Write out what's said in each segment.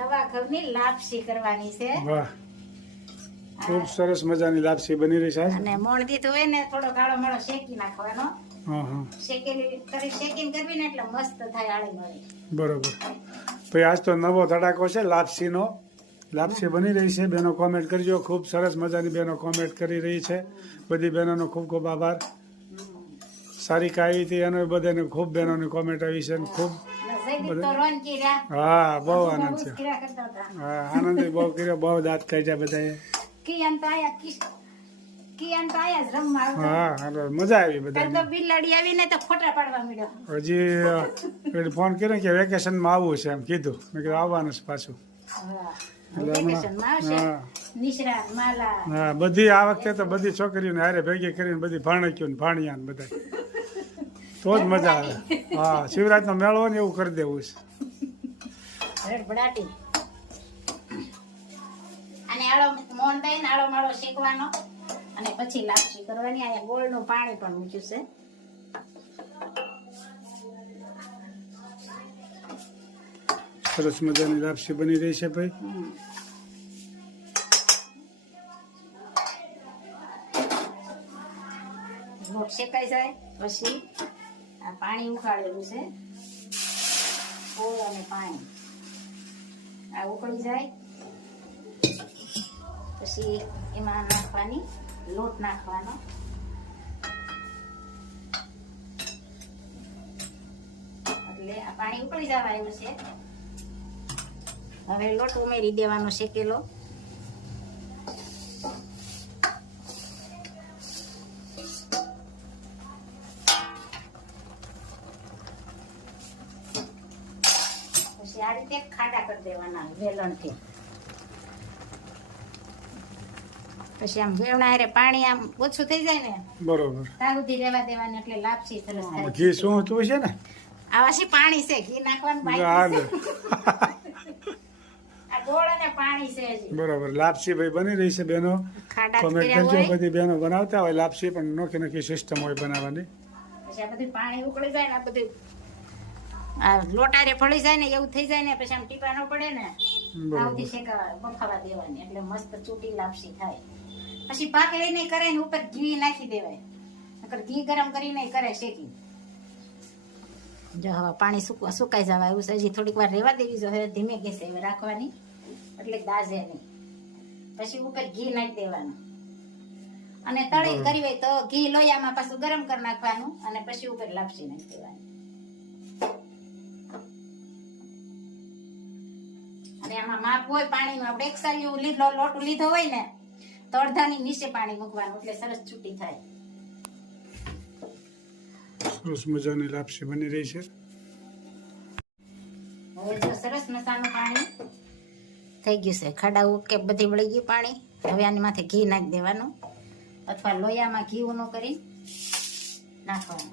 નવા ઘઉંની લાપસી કરવાની છે. વાહ, ખૂબ સરસ મજાની લાપસી બની રહી છે. અને મોણ દીધું હોય ને થોડો કાળો માળો શેકી નાખવાનો. હા હા, શેકીને કરવી ને એટલે મસ્ત થાય આળી મળી. બરોબર. ભાઈ આજ તો નવો ધડાકો છે લાપસીનો. લાપસી બની રહી છે. બેનો કોમેન્ટ કરજો. ખૂબ સરસ મજાની બેનો કોમેન્ટ કરી રહી છે. બધી બહેનોનો ખૂબ ખૂબ આભાર. સારી કાવી હતી એનો બધાને ખૂબ બહેનોની કોમેન્ટ આવી છે. ખૂબ હા, બહુ આનંદ છે. હા, આનંદ બહુ કર્યો. બહુ દાંત કાઢ્યા બધાએ. હા, મજા આવી બધા. બિલાડી આવીને તો ખોટા પાડવા મળ્યો. હજી ફોન કર્યો કે વેકેશનમાં આવવું છે એમ કીધું. મેં કીધું આવવાનું છે પાછું. હા, બધી આ વખતે તો બધી છોકરીઓને હારે ભેગી કરીને બધી ભાણક્યું ને ભાણિયા ને બધા તો જ મજા આવે. હા, શિવરાજનો મેળો ને એવું કરી દેવું છે. અને આળો મોણ દઈ ને આળો માળો શેકવાનો અને પછી લાપસી કરવાની. અહીંયા ગોળનું પાણી પણ મૂક્યું છે. સરસ મજાની લાપસી બની રહી છે ભાઈ. લોટ શેકાઈ જાય પછી આ પાણી ઉકાળેલું છે. ગોળ અને પાણી આ ઉકળી જાય પછી એમાં નાખવાની લોટ નાખવાનો. એટલે આ પાણી ઉકળી જવા આવ્યું છે. હવે લોટ ઉમેરી દેવાનો શેકેલો. પછી આ રીતે ખાડા કરી દેવાના વેલણથી. પછી આમ વેવણા હારે પાણી આમ ઓછું થઈ જાય ને બરોબર ત્યાં સુધી રહેવા દેવાની એટલે લાપસી સરસ થાય. ઘી શું હતું છે ને આવા છે પાણી છે. ઘી નાખવાનું બાકી છે. આ ગોળ અને પાણી છે હજી. બરોબર. લાપસી ભાઈ બની રહી છે. બેનો ખાડા કોમેન્ટ કર્યા કરજો. હોય. બધી બેનો બનાવતા હોય લાપસી પણ નોખી નોખી સિસ્ટમ હોય બનાવવાની. પછી આ બધું પાણી ઉકળી જાય ને આ બધું આ લોટારે ફળી જાય ને એવું થઈ જાય ને પછી આમ ટીપા ન પડે ને આવતી શેકાવા બફાવા દેવાની એટલે મસ્ત ચૂટી લાપસી થાય. પછી પાકળી નહીં કરે ને ઉપર ઘી નાખી દેવાય. નકર ઘી ગરમ કરીને કરે શેકી. જો હવે પાણી સુકાઈ જવા એવું છે. હજી થોડીક વાર રહેવા દેવી જોઈએ. ધીમે ગેસે રાખવાની એટલે દાઝે નહીં. પછી ઉપર ઘી નાખી દેવાનું અને તળી કરી હોય તો ઘી લોયામાં પાછું ગરમ કરી નાખવાનું અને પછી ઉપર લાપસી નાખી દેવાની. અને આમાં માપ હોય પાણીનું. આપણે એક સાલ્યું લીધો લોટ લીધો હોય ને તો અડધાની નીચે પાણી મૂકવાનું એટલે સરસ છૂટી થાય. સરસ મજાની લાપસી બની રહી છે. હવે જો સરસ મસાનું પાણી થઈ ગયું છે. ખાડા ઉકે બધી વળી ગયું પાણી. હવે આની માથે ઘી નાખી દેવાનું અથવા લોયામાં ઘી ઊનો કરી નાખવાનું.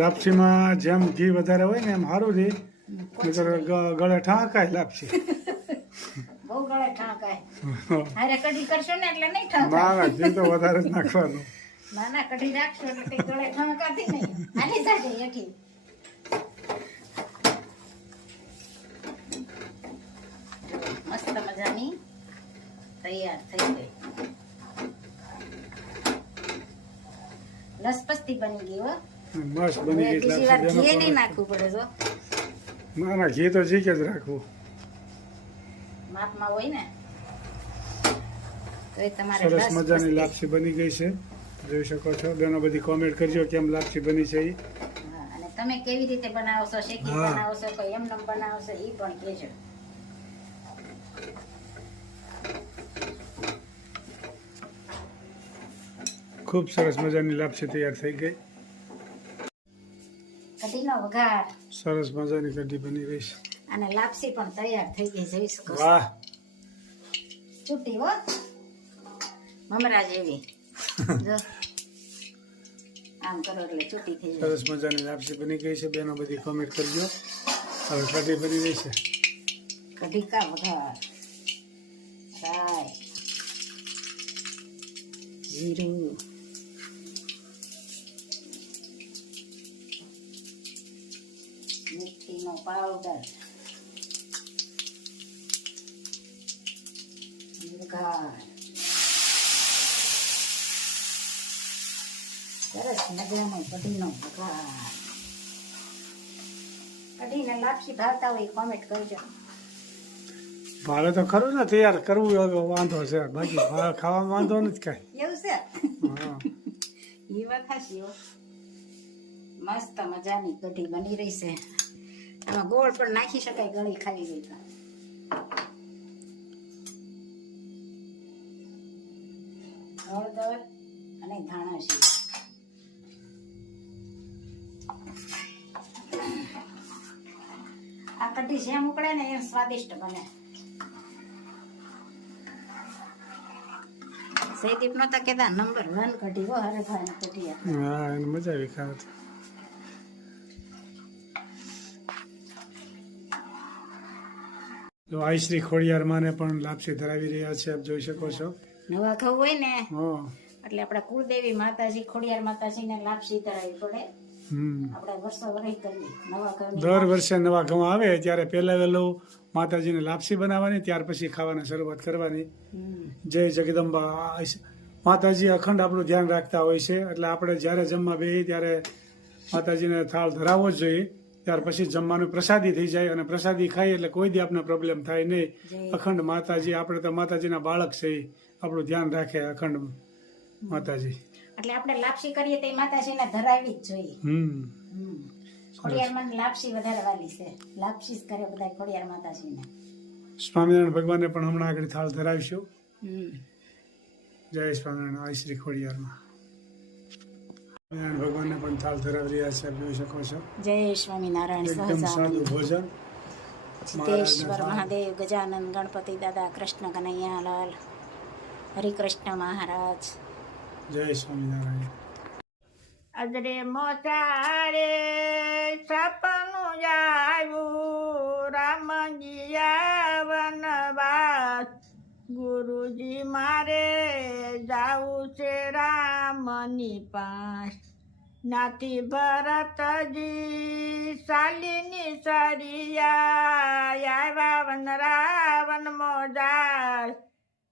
લાપસીમાં જેમ ઘી વધારે હોય ને એમ સારું રહે. નકર ગળે ઠાંકાય લાપસી. બહુ ગળે ઠાંકાય. હારે કઢી કરશો ને એટલે નહીં ઠાંકાય. ના ના, ઘી તો વધારે જ નાખવાનું. ના ના, કઢી રાખશો એટલે કઈ ગળે ઠાંકાતી નહીં. આની સાથે હેઠી મસ્ત મજાની તૈયાર થઈ ગઈ. લસપસતી બની ગઈ હો. મસ્ત બની ગઈ બીજી વાર ઘી નહીં લાપસી. નાખવું પડે જો. ના ના, ઘી તો જી કે જ રાખવું. માપમાં હોય ને તો એ તમારે સરસ લસપસતી. મજાની લાપસી બની ગઈ છે. જોઈ શકો છો. બેનો બધી કોમેન્ટ કરજો કેમ લાપસી બની છે ઈ. હા, અને તમે કેવી રીતે બનાવો છો? શેકી હા. બનાવો છો કે એમનેમ બનાવો છો એ પણ કહેજો. ખૂબ સરસ મજાની લાપસી તૈયાર થઈ ગઈ. કઢીનો વઘાર. સરસ મજાની કઢી બની રહી છે. અને લાપસી પણ તૈયાર થઈ ગઈ જોઈ શકો છો. વાહ છૂટી હો મમરા જેવી જો આમ કરો એટલે છૂટી થઈ જાય. સરસ મજાની લાપસી બની ગઈ છે. બેનો બધી કોમેન્ટ કરજો. હવે કઢી બની રહી છે. કઢી કા વઘાર રાઈ જીરું મેથીનો પાવડર વઘાર સરસ મજાનો કઢીનો વઘાર. કઢીને લાપસી ભાવતા હોય કોમેન્ટ કરજો. ભાવે તો ખરું ને, તૈયાર કરવું હવે વાંધો છે, બાકી ખાવામાં વાંધો નથી કાંઈ. એવું છે હા એ વાત હાચી હો. મસ્ત મજાની કઢી બની રહી છે. આમાં ગોળ પણ નાખી શકાય ગળી ખાવી ગઈ તો. હળદર અને ધાણા જીરું. આ કઢી જેમ ઉકળે ને એમ સ્વાદિષ્ટ બને. સૈદીપ નતા કેતા નંબર 1 કઢી હો હરેભાઈ કઢી. હા એને મજા આવી ખાવા. તો આઈશ્રી ખોડિયાર માને પણ લાપસી ધરાવી રહ્યા છે, આપ જોઈ શકો છો. નવા ઘઉં હોય ને હા એટલે આપડા કુળદેવી માતાજી ખોડિયાર માતાજીને લાપસી ધરાવી પડે. આપણે વર્ષો વરસ કરીએ નવા ઘઉં. દર વર્ષે નવા ઘઉં આવે ત્યારે પહેલા વહેલું માતાજીને લાપસી બનાવવાની, ત્યાર પછી ખાવાની શરૂઆત કરવાની. જય જગદંબા. માતાજી અખંડ આપણું ધ્યાન રાખતા હોય છે, એટલે આપણે જ્યારે જમવા બેસીએ ત્યારે માતાજીને થાળ ધરાવવો જ જોઈએ. ત્યાર પછી જમવાનું પ્રસાદી થઈ જાય, અને પ્રસાદી ખાઈએ એટલે કોઈ દી આપણે પ્રોબ્લેમ થાય નહીં. અખંડ માતાજી, આપણે તો માતાજીના બાળક છે, આપણું ધ્યાન રાખે અખંડ માતાજી. એટલે આપણે લાપસી કરીએ તો માતાજીને ધરાવી જ જોઈએ. ખોડિયાર લાપસી વધારે વાલી છે. લાપસી જ કરે બધા ખોડિયાર માતાજીને. સ્વામિનારાયણ ભગવાનને પણ હમણાં આગળ થાળ ધરાવીશું. જય સ્વામિનારાયણ. આઈશ્રી ખોડિયારમાં સ્વામિનારાયણ ભગવાનને પણ થાળ ધરાવી રહ્યા છે, જોઈ શકો છો. જય સ્વામિનારાયણ. એકદમ સાદું ભોજન. સિદ્ધેશ્વર મહાદેવ, ગજાનંદ ગણપતિ દાદા, કૃષ્ણ કનૈયાલાલ, હરિકૃષ્ણ મહારાજ. જય સ્વામિનારાયણ. અજરે મોસારે સપનું આવ્યું, રામજી વનવાસ. ગુરુજી મારે જાવું છે રામની પાસ. નાથી ભરતજી શાલિની સરિયા, આવ્યા વન રાવણ મોજાર.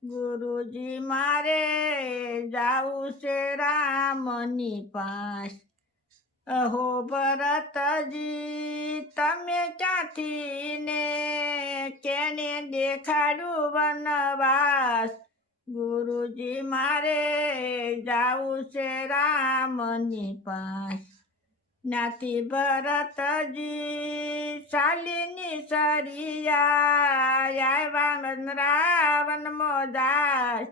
ગુરુજી મારે જાવું છે રામની પાસ. અહો ભરતજી તમે ક્યાંથી ને કેને દેખાડું વનવાસ. ગુરુજી મારે જાવું છે રામની પાસ. નાથી ભરતજી શાલિની સરિયા, આવ્યા રાવણ મોજાર.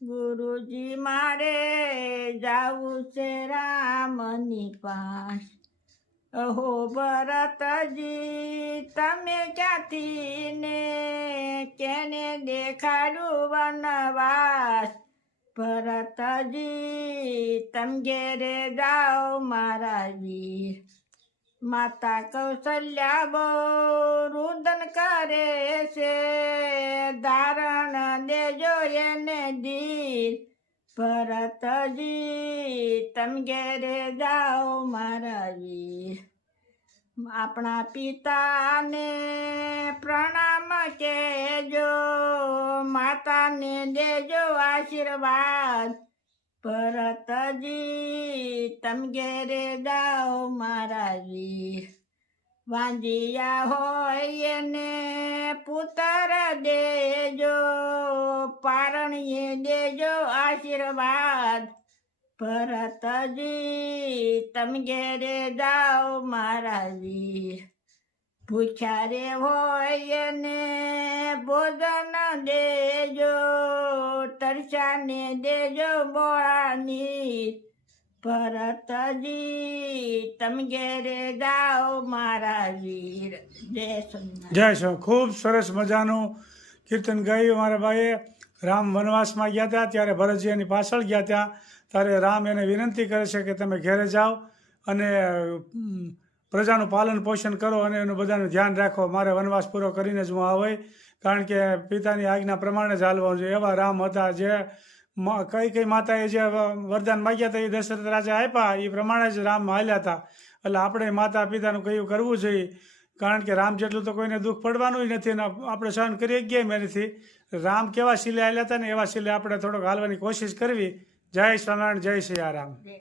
ગુરુજી મારે જાવું છે રામની પાસ. અહો ભરતજી તમે ક્યાંથી ને કેને દેખાડું વનવાસ. ભરતજી તમ ઘેરે જાઓ મારા વીર. માતા કૌશલ્યા બહુ રુદન કરે છે, ધારણ દેજો એને ધીર. ભરતજી તમ ઘેરે જાઓ મારા વીર. આપણા પિતાને પ્રણામ કહેજો, માતાને દેજો આશીર્વાદ. ભરતજી તમ ઘેરે જાઓ મારા વીર. વાંજિયા હોય એને પુત્ર દેજો, પારણીએ દેજો આશીર્વાદ. ભરતજી તમ ઘેરે જાઓ મારા વીર. ભૂખ્યા રે હોય એને ભોજન દેજો, તરસાને દેજો બોળાની. ભરતજી તમે ઘેરે જાઓ મારા વીર જય સોમનાથ. જય શ્રી ખૂબ સરસ મજાનું કીર્તન ગાયું મારા ભાઈએ. રામ વનવાસમાં ગયા હતા ત્યારે ભરતજી એની પાછળ ગયા ત્યાં ત્યારે રામ એને વિનંતી કરે છે કે તમે ઘેરે જાઓ અને પ્રજાનું પાલન પોષણ કરો અને એનું બધાનું ધ્યાન રાખો. મારે વનવાસ પૂરો કરીને જ હું આવે, કારણ કે પિતાની આજ્ઞા પ્રમાણે જ હાલવાનું છે. એવા રામ હતા જે કઈ માતાએ જે વરદાન માગ્યા હતા એ દશરથ રાજા આપ્યા એ પ્રમાણે જ રામ હાલ્યા હતા. એટલે આપણે માતા પિતાનું કયું કરવું જોઈએ, કારણ કે રામ જેટલું તો કોઈને દુઃખ પડવાનું નથી ને આપણે સહન કરી ગયા નથી. રામ કેવા શીલે હાલ્યા હતા ને એવા શીલે આપણે થોડોક હાલવાની કોશિશ કરવી. જય સ્વામિનારાયણ, જય સિયારામ.